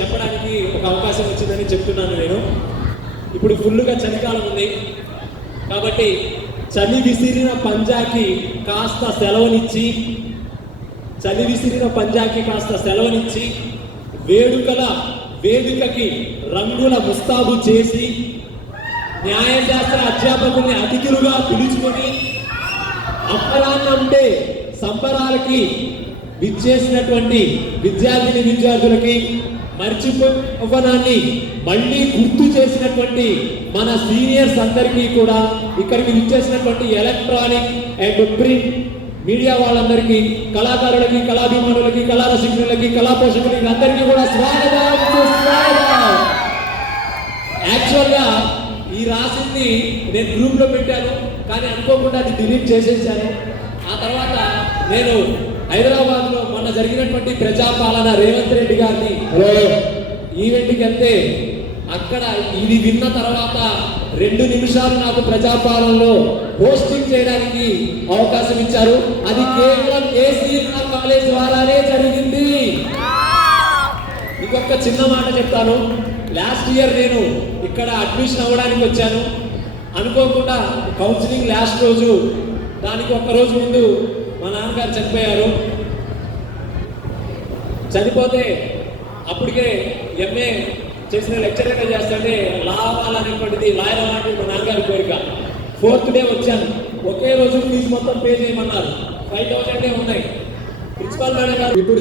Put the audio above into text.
చెప్పడానికి ఒక అవకాశం వచ్చిందని చెప్తున్నాను నేను. ఇప్పుడు ఫుల్గా చలికాలం ఉంది కాబట్టి చలి విసిరిన పంజాకి కాస్త సెలవునిచ్చి వేడుకల వేదికకి రంగుల ముస్తాబు చేసి న్యాయశాస్త్ర అధ్యాపకుల్ని అతిథులుగా పిలుచుకొని అప్పరాన్నంటే సంబరాలకి విచ్చేసినటువంటి విద్యార్థులకి మర్చిపోవనాన్ని మళ్ళీ గుర్తు చేసినటువంటి మన సీనియర్స్ అందరికీ కూడా ఇక్కడికి విచ్చేసినటువంటి ఎలక్ట్రానిక్ అండ్ ప్రింట్ మీడియా వాళ్ళందరికీ, కళాకారులకి, కళాభిమానులకి, కళారసికులకి, కళా పోషకులకి అందరికీ కూడా స్వాగతం. యాక్చువల్గా ఈ రాసింది నేను గ్రూప్లో పెట్టాను, కానీ అనుకోకుండా అది డిలీట్ చేసేసాను. ఆ తర్వాత నేను హైదరాబాద్లో మొన్న జరిగినటువంటి ప్రజాపాలన రేవంత్ రెడ్డి గారిని ఈవెంట్కి వెళ్తే అక్కడ ఇది విన్న తర్వాత 2 నిమిషాలు నాకు ప్రజాపాలనలో పోస్టింగ్ చేయడానికి అవకాశం ఇచ్చారు. అది కేవలం కేసీఆర్ కాలేజ్ ద్వారానే జరిగింది. ఇంకొక చిన్న మాట చెప్తాను. లాస్ట్ ఇయర్ నేను ఇక్కడ అడ్మిషన్ అవ్వడానికి వచ్చాను. అనుకోకుండా కౌన్సిలింగ్ లాస్ట్ రోజు, దానికి ఒక్కరోజు ముందు మా నాన్నగారు చనిపోయారు. చనిపోతే అప్పటికే ఎంఏ చేసిన లెక్చరర్గా చేస్తుంటే లా అవ్వాలనేటువంటిది, లాయర్ అవ్వాలనేది మా నాన్నగారి కోరిక. 4th డే వచ్చాను. ఒకే రోజు ఫీజు మొత్తం పే చేయమన్నారు. 5,000 ఉన్నాయి. ప్రిన్సిపాల్ మేడం గారు ఇప్పుడు